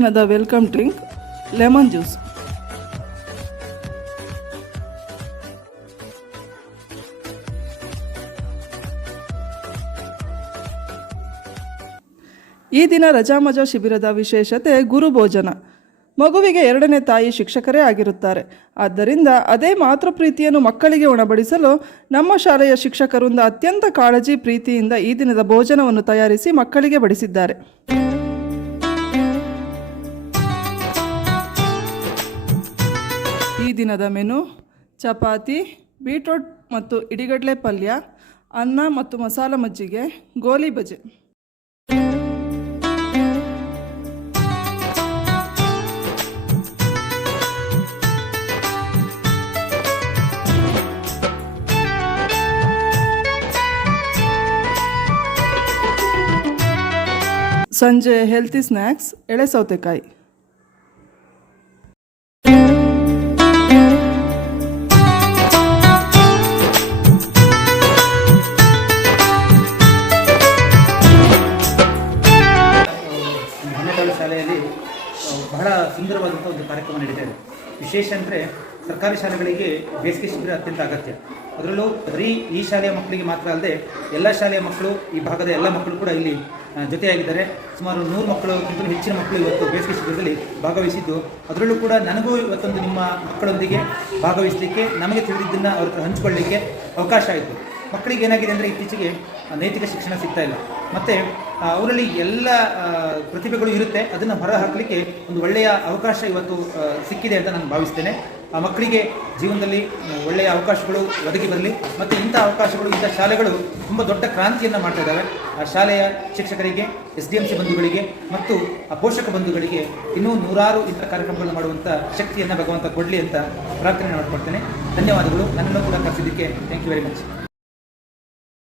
ದಿನದ welcome drink, lemon juice. ಈ ದಿನ ರಜಾಮಜಾ ಶಿಬಿರದ ವಿಶೇಷತೆ ಗುರು ಭೋಜನ. ಮಗುವಿಗೆ ಎರಡನೇ ತಾಯಿ ಶಿಕ್ಷಕರೇ ಆಗಿರುತ್ತಾರೆ. ಆದ್ದರಿಂದ ಅದೇ ಮಾತೃಪ್ರೀತಿಯನ್ನು ಮಕ್ಕಳಿಗೆ ಉಣಬಡಿಸಲು ನಮ್ಮ ಶಾಲೆಯ ಶಿಕ್ಷಕರಿಂದ ಅತ್ಯಂತ ಕಾಳಜಿ ಪ್ರೀತಿಯಿಂದ ಈ ದಿನದ ಭೋಜನವನ್ನು ತಯಾರಿಸಿ ಮಕ್ಕಳಿಗೆ ಬಡಿಸಿದ್ದಾರೆ. ಈ ದಿನದ ಮೆನು ಚಪಾತಿ, ಬೀಟ್ರೋಟ್ ಮತ್ತು ಇಡಿಗಡ್ಲೆ ಪಲ್ಯ, ಅನ್ನ ಮತ್ತು ಮಸಾಲ ಮಜ್ಜಿಗೆ, ಗೋಲಿ ಬಜೆ. ಸಂಜೆ ಹೆಲ್ತಿ ಸ್ನ್ಯಾಕ್ಸ್ ಎಳೆ ಸೌತೆಕಾಯಿ. ಬಹಳ ಸುಂದರವಾದಂಥ ಒಂದು ಕಾರ್ಯಕ್ರಮ ನಡೀತಾ ಇದೆ. ವಿಶೇಷ ಅಂದರೆ ಸರ್ಕಾರಿ ಶಾಲೆಗಳಿಗೆ ಬೇಸಿಗೆ ಶಿಬಿರ ಅತ್ಯಂತ ಅಗತ್ಯ. ಅದರಲ್ಲೂ ಬರೀ ಈ ಶಾಲೆಯ ಮಕ್ಕಳಿಗೆ ಮಾತ್ರ ಅಲ್ಲದೆ ಎಲ್ಲ ಶಾಲೆಯ ಮಕ್ಕಳು, ಈ ಭಾಗದ ಎಲ್ಲ ಮಕ್ಕಳು ಕೂಡ ಇಲ್ಲಿ ಜೊತೆಯಾಗಿದ್ದಾರೆ. ಸುಮಾರು ನೂರು ಮಕ್ಕಳಕ್ಕಿಂತಲೂ ಹೆಚ್ಚಿನ ಮಕ್ಕಳು ಇವತ್ತು ಬೇಸಿಗೆ ಶಿಬಿರದಲ್ಲಿ ಭಾಗವಹಿಸಿದ್ದು. ಅದರಲ್ಲೂ ಕೂಡ ನನಗೂ ಇವತ್ತೊಂದು ನಿಮ್ಮ ಮಕ್ಕಳೊಂದಿಗೆ ಭಾಗವಹಿಸಲಿಕ್ಕೆ, ನಮಗೆ ತಿಳಿದಿದ್ದನ್ನು ಅವ್ರ ಹತ್ರ ಹಂಚಿಕೊಳ್ಳಲಿಕ್ಕೆ ಅವಕಾಶ ಆಯಿತು. ಮಕ್ಕಳಿಗೆ ಏನಾಗಿದೆ ಅಂದರೆ ಇತ್ತೀಚೆಗೆ ನೈತಿಕ ಶಿಕ್ಷಣ ಸಿಗ್ತಾ ಇಲ್ಲ. ಮತ್ತು ಅವರಲ್ಲಿ ಎಲ್ಲ ಪ್ರತಿಭೆಗಳು ಇರುತ್ತೆ. ಅದನ್ನು ಹೊರ ಹಾಕಲಿಕ್ಕೆ ಒಂದು ಒಳ್ಳೆಯ ಅವಕಾಶ ಇವತ್ತು ಸಿಕ್ಕಿದೆ ಅಂತ ನಾನು ಭಾವಿಸ್ತೇನೆ. ಆ ಮಕ್ಕಳಿಗೆ ಜೀವನದಲ್ಲಿ ಒಳ್ಳೆಯ ಅವಕಾಶಗಳು ಒದಗಿ ಬರಲಿ. ಮತ್ತು ಇಂಥ ಅವಕಾಶಗಳು, ಇಂಥ ಶಾಲೆಗಳು ತುಂಬ ದೊಡ್ಡ ಕ್ರಾಂತಿಯನ್ನು ಮಾಡ್ತಾ ಇದ್ದಾವೆ ಆ ಶಾಲೆಯ ಶಿಕ್ಷಕರಿಗೆ, ಎಸ್ ಡಿ ಎಂ ಸಿ ಬಂಧುಗಳಿಗೆ, ಮತ್ತು ಆ ಪೋಷಕ ಬಂಧುಗಳಿಗೆ ಇನ್ನೂ ನೂರಾರು ಇಂಥ ಕಾರ್ಯಕ್ರಮಗಳನ್ನು ಮಾಡುವಂಥ ಶಕ್ತಿಯನ್ನು ಭಗವಂತ ಕೊಡಲಿ ಅಂತ ಪ್ರಾರ್ಥನೆ ಮಾಡಿಕೊಡ್ತೇನೆ ಧನ್ಯವಾದಗಳು. ನನ್ನನ್ನು ಕೂಡ ಕರೆಸಿದ್ದಕ್ಕೆ ಥ್ಯಾಂಕ್ ಯು ವೆರಿ ಮಚ್